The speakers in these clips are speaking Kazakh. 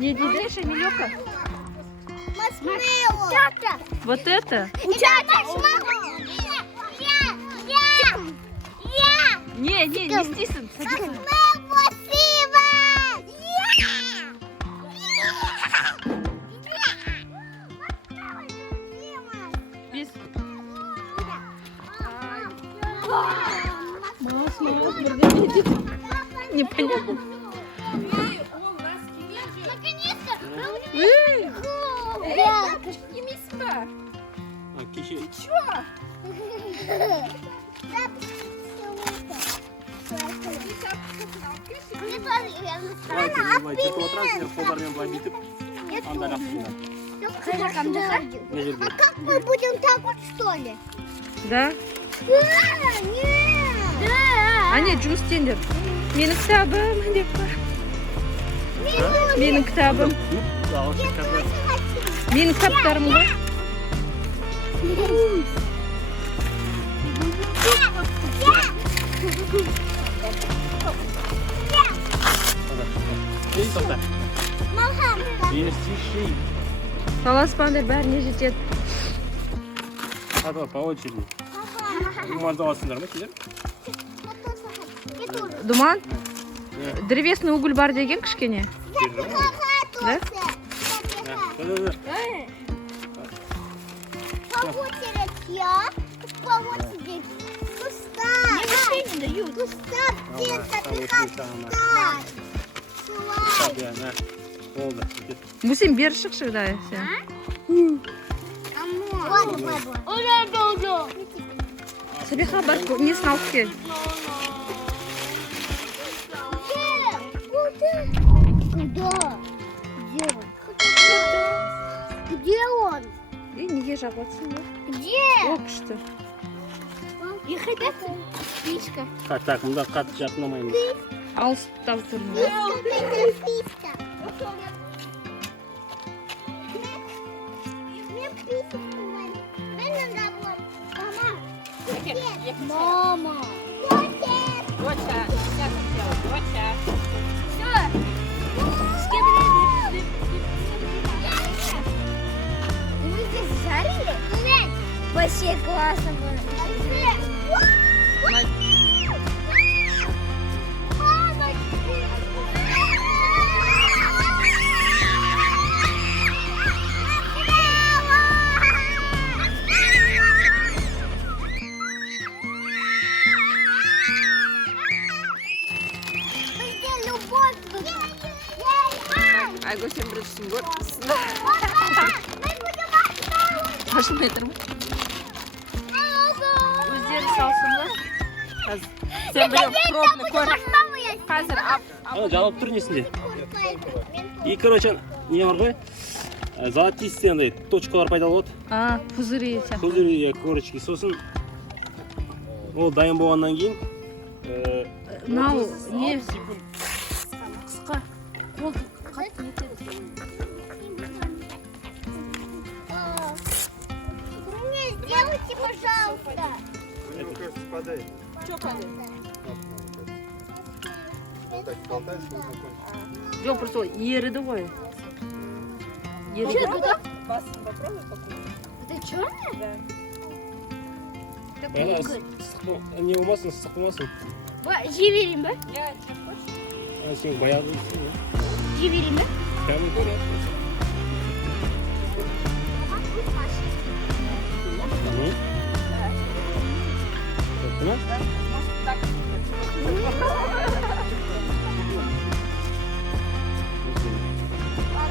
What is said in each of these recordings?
Не дейді? Шамилёка. Вот это? Не істейсің. Бес. Непонятно. Кеше. Давайте, только отырасыңдар, қолдармен былай бүйтіп, андай лақтырыңдар. А как мы будем так вот, что ли? Да? Нет. Ане, жұмыс істеңдер. Менің кітабым деп па. Менің кітабым. Менің кітаптарым ғой. Ей, тоқта. Естишей. Таласпаңдар, бәріне жетеді. По очереди. Думанды аласыңдар ма, сіздер? Думан? Древесный уголь бар деген кішкене. Да? Да. По очередь я, по очередь куста. Не дают. Куста, птица, Болды. Мусин бері шықшы, да, сен. Сабиха, бар, несін алып кел. Куда? Где он? Неге жабатсың ба? Где? О, күшті. И хотят спичка. Так, мұнда қатты жақынамаймыз. Алыстап тұрмын. Мама. Доча, сейчас сделаю, доча. Вы здесь жарили? Нет. Вообще классно было. Айгүл, сен бір түсін көр. Қашын метр ма? Өздері салсын ба? Сен біреу пробны көр. Қазір Жалап тұр несінде. И, короче, не бар ғой? Золотистый андай точкалар пайда болады. пузыри сияқты. Пузыри, корочки, сосын ол дайын болғаннан кейін Мынау не? Қысқа. Ол қатты етеді. Мне сделайте, пожалуйста. Мне кажется, падает. Что падает? Вот так болтаешь, и закончится. Жоқ, просто еріді ғой. Басын попробуй покушать. Это черное? не болмасын, ыстық болмасын. Жей берейін ба? Я чем хочешь? Сен баяғы дейсің, иә? Жей берейін ба? Кәмі көреді. Ма? Может так?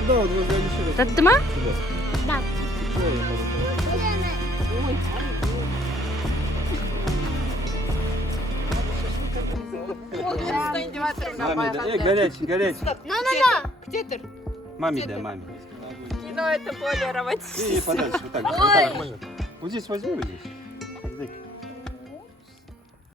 Да, вот возле Алишера. Татты ма? Да. Ой, Маме, да. Горячий, горячий. где ты? Маме дай, маме. Кино это более романтично. И подальше, вот так. Вот так. Вот здесь возьми, вот здесь.